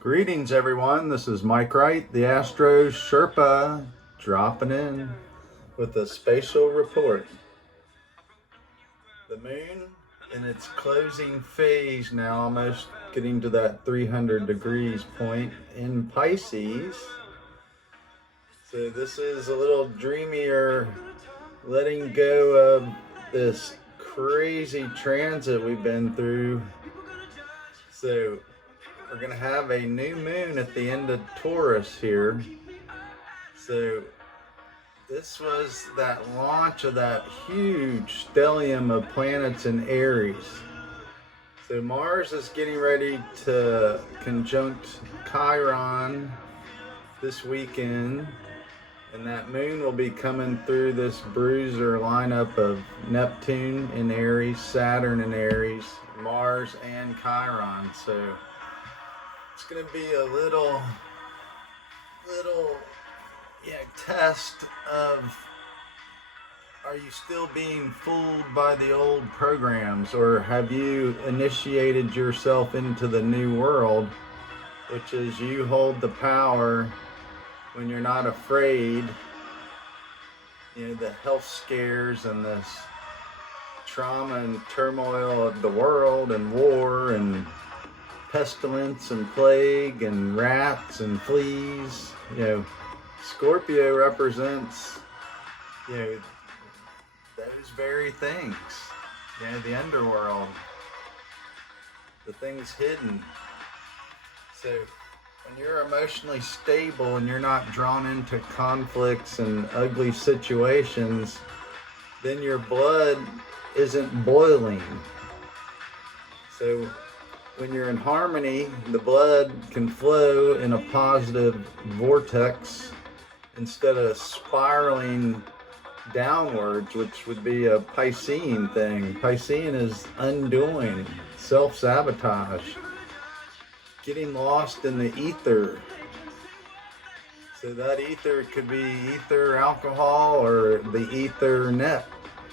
Greetings everyone, this is Mike Wright, the Astro Sherpa, dropping in with a spatial report. The moon in its closing phase now, almost getting to that 300 degrees point in Pisces. So this is a little dreamier, letting go of this crazy transit we've been through. So we're going to have a new moon at the end of Taurus here. So this was that launch of that huge stellium of planets in Aries. So Mars is getting ready to conjunct Chiron this weekend, and that moon will be coming through this bruiser lineup of Neptune in Aries, Saturn in Aries, Mars and Chiron. So it's going to be a little test of, are you still being fooled by the old programs, or have you initiated yourself into the new world, which is you hold the power when you're not afraid. You know, the health scares and this trauma and turmoil of the world and war and pestilence and plague and rats and fleas. You know, Scorpio represents, you know, those very things. You know, the underworld, the things hidden. So when you're emotionally stable and you're not drawn into conflicts and ugly situations, then your blood isn't boiling. So when you're in harmony, the blood can flow in a positive vortex instead of spiraling downwards, which would be a Piscean thing. Piscean is undoing, self-sabotage, getting lost in the ether. So that ether could be ether alcohol or the ether net,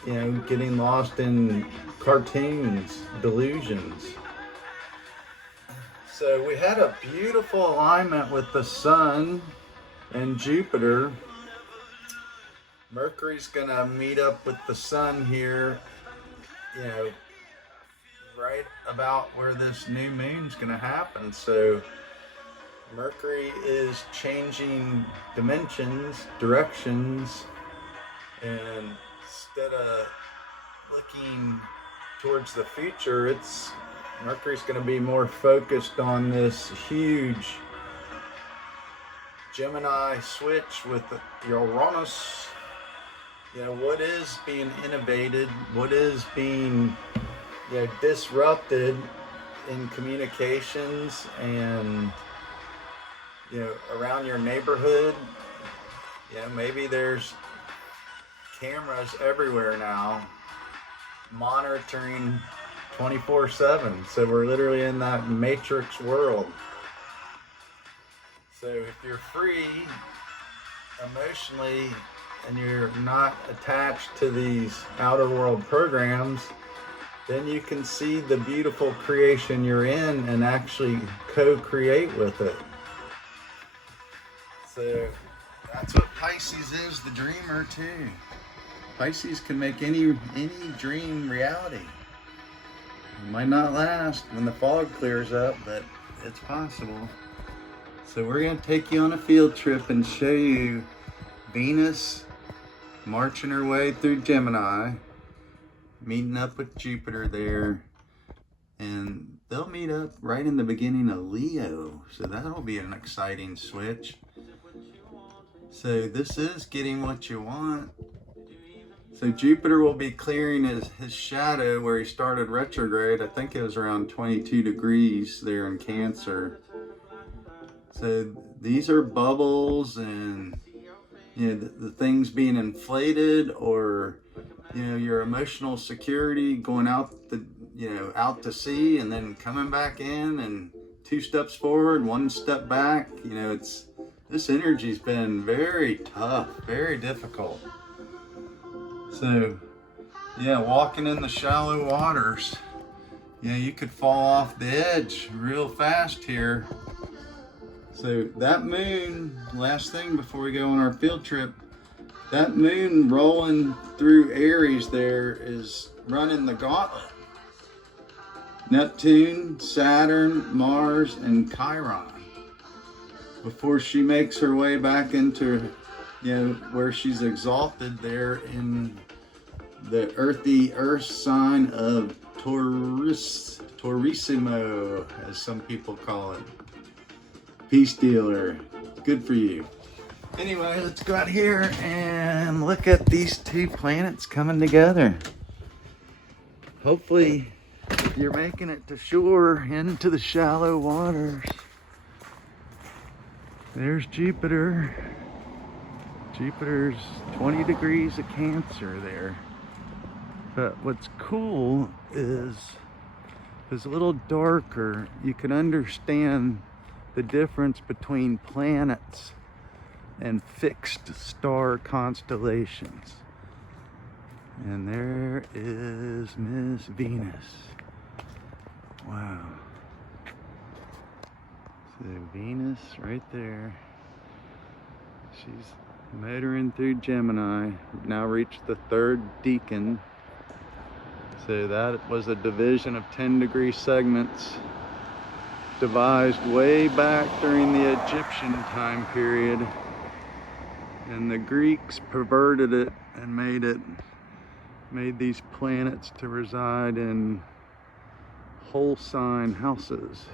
you know, getting lost in cartoons, delusions. So we had a beautiful alignment with the Sun and Jupiter. Mercury's gonna meet up with the Sun here, you know, right about where this new moon's gonna happen. So Mercury is changing dimensions, directions, and instead of looking towards the future, Mercury's going to be more focused on this huge Gemini switch with Uranus. You know, what is being innovated, what is being, you know, disrupted in communications and, you know, around your neighborhood. You know, maybe there's cameras everywhere now monitoring 24/7. So we're literally in that matrix world. So if you're free emotionally and you're not attached to these outer world programs, then you can see the beautiful creation you're in and actually co-create with it. So that's what Pisces is, the dreamer too. Pisces can make any dream reality. It might not last when the fog clears up, but it's possible. So we're going to take you on a field trip and show you Venus marching her way through Gemini, meeting up with Jupiter there, and they'll meet up right in the beginning of Leo. So that'll be an exciting switch. So this is getting what you want. So Jupiter will be clearing his shadow where he started retrograde. I think it was around 22 degrees there in Cancer. So these are bubbles and, you know, the things being inflated, or, you know, your emotional security going out out to sea and then coming back in, and 2 steps forward, 1 step back. You know, this energy's been very tough, very difficult. So, yeah, walking in the shallow waters, you know, you could fall off the edge real fast here. So that moon, last thing before we go on our field trip, that moon rolling through Aries there is running the gauntlet. Neptune, Saturn, Mars, and Chiron. Before she makes her way back into, where she's exalted there in the earthy earth sign of Taurus, Taurissimo, as some people call it. Peace dealer, good for you. Anyway, let's go out here and look at these two planets coming together. Hopefully you're making it to shore, into the shallow waters. There's Jupiter. Jupiter's 20 degrees of Cancer there. But what's cool is it's a little darker. You can understand the difference between planets and fixed star constellations. And there is Miss Venus. Wow. So Venus right there. She's motoring through Gemini. We've now reached the third decan. So that was a division of 10-degree segments devised way back during the Egyptian time period. And the Greeks perverted it and made these planets to reside in whole sign houses.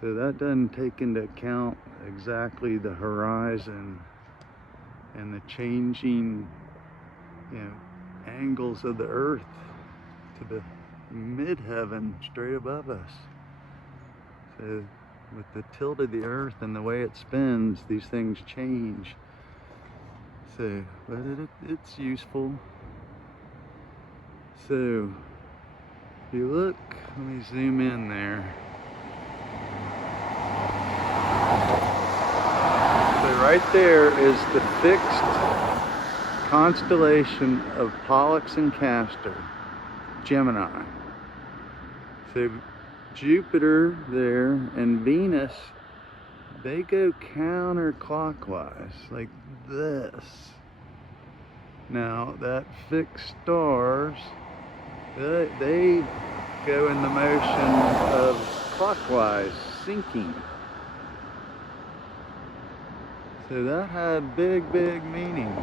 So that doesn't take into account exactly the horizon and the changing, angles of the earth to the midheaven straight above us. So with the tilt of the earth and the way it spins, these things change. So, but it's useful. So, if you look, let me zoom in there. So right there is the fixed constellation of Pollux and Castor, Gemini. So Jupiter there and Venus, they go counterclockwise like this. Now that fixed stars, they go in the motion of clockwise, sinking. So that had big meaning.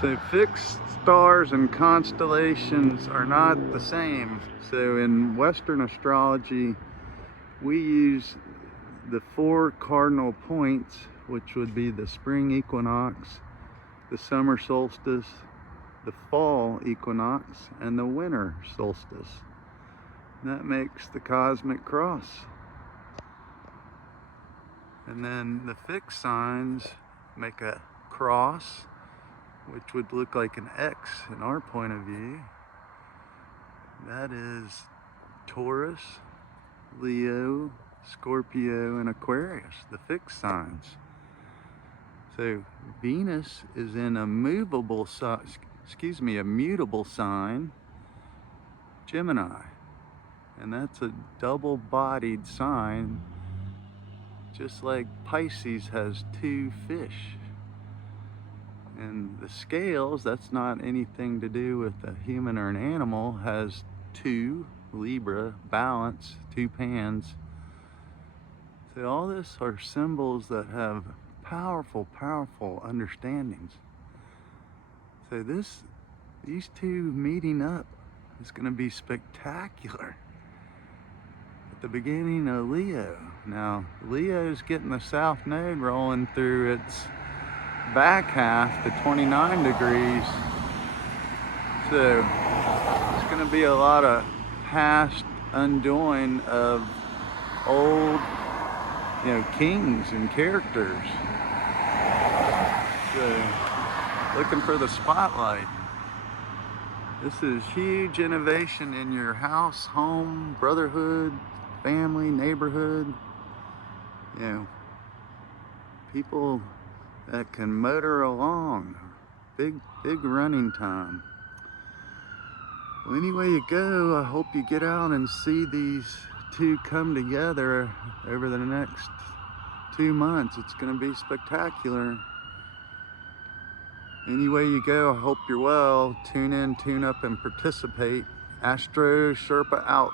So fixed stars and constellations are not the same. So in Western astrology, we use the 4 cardinal points, which would be the spring equinox, the summer solstice, the fall equinox, and the winter solstice. And that makes the cosmic cross. And then the fixed signs make a cross, which would look like an X in our point of view. That is Taurus, Leo, Scorpio, and Aquarius, the fixed signs. So Venus is in a mutable sign, Gemini. And that's a double-bodied sign, just like Pisces has 2 fish. And the scales, that's not anything to do with a human or an animal, has 2, Libra, balance, 2 pans. So all this are symbols that have powerful understandings. So these two meeting up is going to be spectacular. At the beginning of Leo. Now, Leo's getting the south node rolling through its back half to 29 degrees. So it's going to be a lot of past undoing of old, kings and characters. So looking for the spotlight. This is huge innovation in your house, home, brotherhood, family, neighborhood. People that can motor along, big running time. Well, anyway you go, I hope you get out and see these two come together over the next 2 months. It's going to be spectacular. Anyway you go, I hope you're well. Tune in, tune up, and participate. Astro Sherpa out.